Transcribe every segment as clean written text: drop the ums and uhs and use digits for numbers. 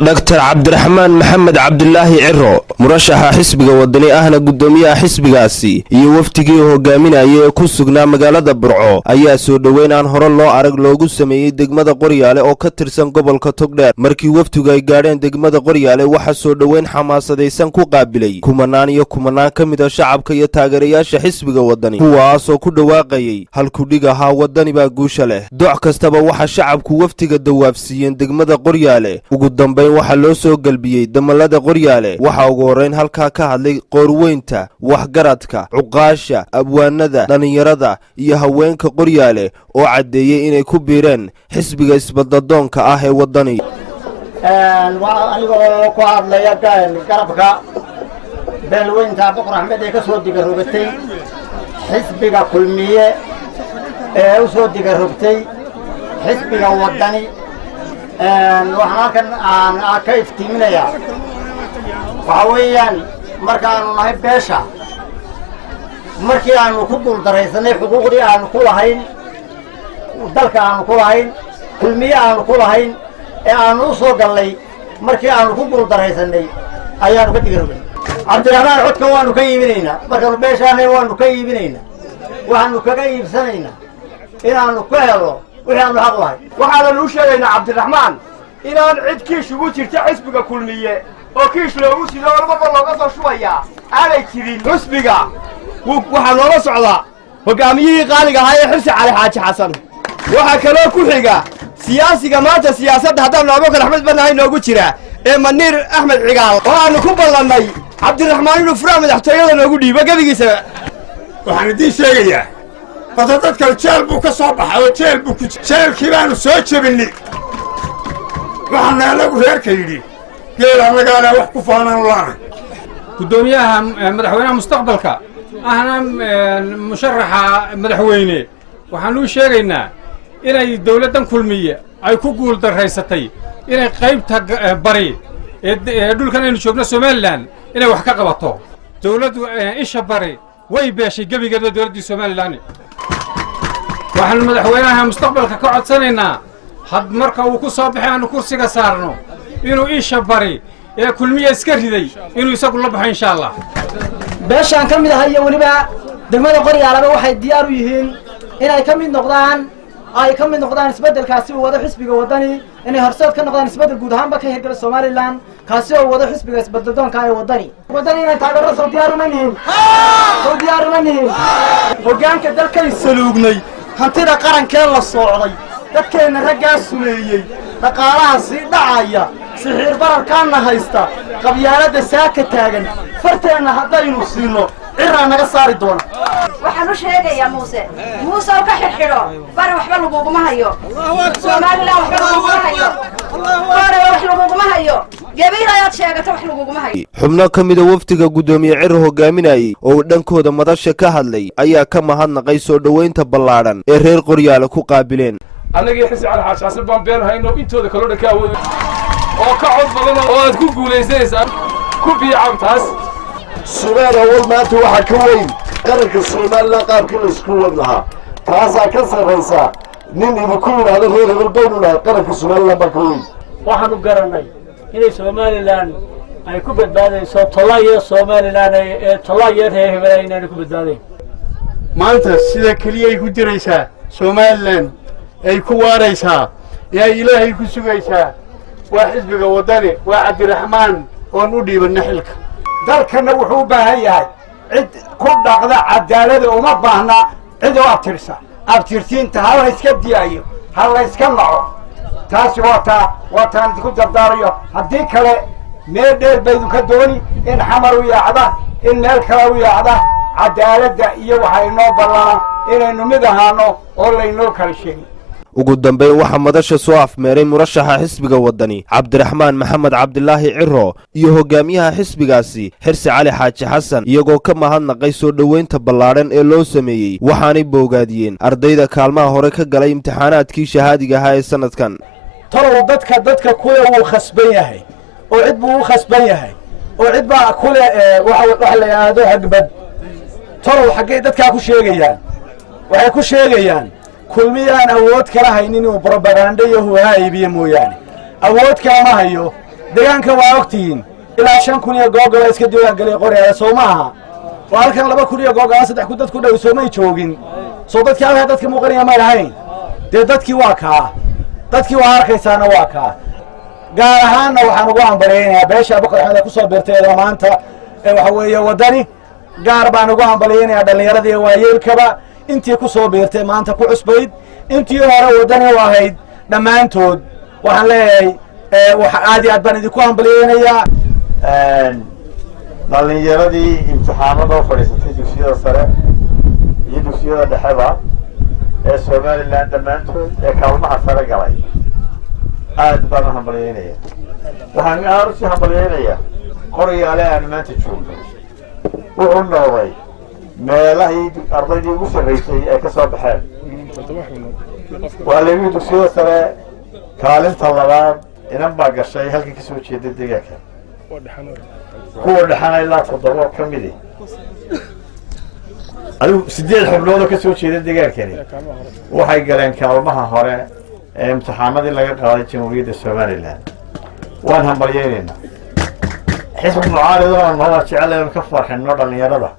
دكتور عبد الرحمن محمد عبد الله عرو مرشح حزبك ودني أهنا قدومية حزبكاسي iyo waftigii hogaaminayay ku sugnaa magaalada Burco ayaa soo dhaweynaan hore loo arag loogu sameeyay degmada Qoryaale oo ka tirsan gobolka Togdheer markii waftigu ay gaadheen degmada Qoryaale waxa soo dhaweyn xamaasadaysan ku qaabilay kumanaan ka mid ah shacabka iyo taageerayaasha xisbiga wadani kuwaas oo ku dhawaaqayay halku dhigaha wadani baa guusha leh doc kastaba waxa shacabku waftiga dawaafsiiyeen degmada Qoryaale ugu dambeyn waxa loo soo galbiyay damalada Qoryaale waxa ugu horeyn halka ka hadlay qoorweynta waxgaradka cuqaasha abwaanada dhalinyarada iyo haweenka Qoryaale oo cadeeyay inay ku biireen xisbiga isbadaldoonka ah ee wadani anigoo ku hadlaya garabka beelweynta Boqor Axmed ee ka soo digarogtay xisbiga kulmiye ee u soo digarogtay xisbiga wadani waxaan kan aan ka iftiiminaya waxa weeyaan markaan nahay beesha markii aanu ku guuldaraysanay xuquuqdii aanu ku lahayn dalka aanu ku lahayn kulmiye aanu ku lahayn ee aanu u soo galnay markii aanu ku guuldaraysanay ayaanu ka digarognay cabdiraxmaan codka waanu ka iibinaynaa markaanu beeshaanay waanu ka iibinaynaa waxaanu kaga iibsanaynaa inaanu ku helo wixii aanu xaq lahay waxaanu u sheegaynaa cabdiraxmaan inaan cid kiish ugu jirta xisbiga kulmiye oo kiish loogu sido marba looga soo shubayaa aanay jirin xisbiga waxaa noola socdaa hogaamiyihii qaaliga ahaa ee xirsi cali xaaji xasan waxaa kaloo ku xiga siyaasiga maanta siyaasadda haddaanu Abubakar Axmed banahay noogu jira ee Maniir Axmed Cigaal oo aanu ku ballanay cabdiraxmaan inuu furaa madaxtooyada noogu dhiibo gabigiisa waxaan idin sheegayaa badda dadka jeel buu ka soo baxay oo jeel buu ku jeelkii baanu soo jebinay waxaan anagu reerka yidhi geel annagaana wax ku faanaan laana gudoomiyaha madaxweynaha mustaqbalka ahna musharaxa madaxweyne waxaan u sheegaynaa inay dawladdan kulmiye ay ku guul daraysatay inay qaybta bari ee dhulkan aynu joogno Somaliland inay wax ka qabato dawladdu isha bari way beeshay gabigeeda dawladda Somaliland waxaan madaxweynaha mustaqbalka ka codsanaynaa had marka uu ku soo baxay aanu kursiga saarno inuu isha bari ee kulmiye iska riday inuu isagu la baxo insha Allah beeshaan ka mid ah iyo waliba degmada Qoryaale waxay diyaar u yihiin inay ka mid noqdaan isbedelkaasi oo wada xisbiga wadani inay horseed ka noqdaan isbedel guud ahaanba ka hirgala Somaliland kaasi oo wada xisbiga isbeddeldoonka ay wadani inay taageero soo diyaar u manihin hogaanka dalkay saluugnay hantida qarankeen la socday dadkeena raggaa suleeyay dhaqaalaha si dhacaya sixir bararkaana haysta qabyaalada saaka taagan farteena haddaynu siino cirra naga saari doona waxaan u sheegayaa muuse oo ka xirxidho bari waxba laguguma hayo Somaliland waxba laguguma hayo bari wax laguguma hayo gabiil ayaad sheegato wax laguguma hayo xubno ka mid ah waftiga gudoomiye Ciro hogaaminayay oo dhankooda madasha ka hadlay ayaa ka mahadnaqay soo dhaweynta ballaaran ee reer Qoryaale ku qaabileen anagii xisi cali xaaji xasan baan been hayno intooda kala dhakaa oo ka cod badan oo aad ku guuleysanaysaan ku biicabtaas suugaada wal maanta waxa ka weyn qaranka Soomaaliland qaabkii la isku wadnaha taasaa ka sarreysa nin idinku yiraahdo reer hebel baynu nahay qaranka Soomaaliland baa ka weyn waxaanu garanay inay Soomaaliland ay ku badbaadayso tolaya Soomaaliland ee tolaya reer hebel inay ku badbaadeen maanta sida kaliya ay ku jiraysaa Soomaaliland ay ku waaraysaa ee ilaahay ku sugaysaa waa xisbiga wadani waa cabdiraxmaan oo u dhiiban xilka dalkana wuxuu u baahan yahay cid ku dhaqda cadaalad uma baahna cid oo abtirtiinta hal iska diyayo hal iska naco taasi waa taan ku dardaarayo haddii kale meel dheer baydu ka dooni in xamar u yaacda in meel kale u yaacda cadaaladda iyo waxa inoo ballan inaynu mid ahaano oo laynoo kala sheegay ugu dambeyn waxa madasha soo afmeeray murashaxa xisbiga wadani Cabdiraxmaan Maxamed Cabdilaahi Ciro iyo hogaamiyaha xisbigaasi Xirsi Cali Xaaji Xasan iyagoo ka mahadnaqay soo dhaweynta ballaaran ee loo sameeyay waxaanay boogaadiyeen ardayda kaalmaha hore ka galay imtixaanaadkii shahaadiga ahaa ee sanadkan talow dadka kule uu khasban yahay oo cid buu u khasban yahay oo cid baa kule waxa la yiraahdo hagbad talow xagee dadka ku sheegayaan waxay ku sheegayaan kulmiyaan awood kala haynin oo propaganda iyo huwaayibiye mooyaane awood kama hayo deegaanka waa ogtihiin ilaa 5,000 iyo googola iska diiwaan galay qoryaada soo maaha waa halkan 2,000 iyo googola 3 ku dad ku dhow soo may joogin soo dadkii halka dadka muuqanaya ma lahayn dee dadkii waa kaa dadkii waa arkaysaana waa kaa gaar ahaanna waxaan ugu ambaleynayaa beesha Boqor Axmed ku soo beertay maanta waxa weeye wadani gaar baan ugu ambaleynayaa dhalinyaradii waayeelkaba intii ku soo beertay maanta ku cusbayd intii hore wadani u ahayd dhammaantood waxaan leeyahay waxa aad iyo aad baan idinku ambaleynayaa dhalinyaradii imtixaanada u fadhiisatay dugsiyada sare iyo dugsiyada dhexeba ee Somaliland dhammaantood ee kaalmaha sare galay aad baan hambalyeynaya waxaan aad u hambalyeynaya qoryaale aan maanta joogno wuxuu noqday meelahii ardaydii ugu sarreysay ee ka soo baxeen waa leeyahay dugsiyada sare kaalinta labaad inan baa gashay halkii ka soo jeeday deegaanka kuwa dhaxana ilaa 7 ka mid ah adigu 8 xubnood ka soo jeeday deegaankani waxay galeen kaalmaha hore ee imtixaanadii laga qaaday Jamhuuriyadda Somaliland waan hambalyeynaa xisbi mucaaradana noo jecel ka farxino dhalinyarada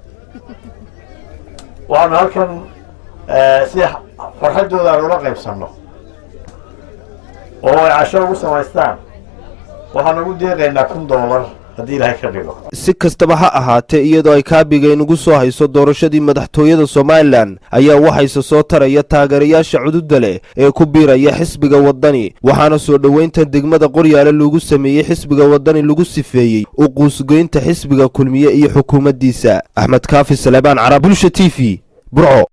waan halkan si farxadooda loo qaybsano oo ay casho ugu samaystaan waxaan ugu deeqaynaa $1,000 haddii Ilaahay ka dhigo si kastaba ha ahaatee iyadoo ay kaabiga inagu soo hayso doorashadii madaxtooyada Somaliland ayaa waxayse soo taraya taageerayaasha cududda leh ee ku biiraya xisbiga wadani waxaana soo dhaweynta degmada Qoryaale lagu sameeyay xisbiga wadani lagu sifeeyay u quusgoynta xisbiga kulmiye iyo xukuumaddiisa Axmed Kaafi Salebaan Carab Bulsha TV Burco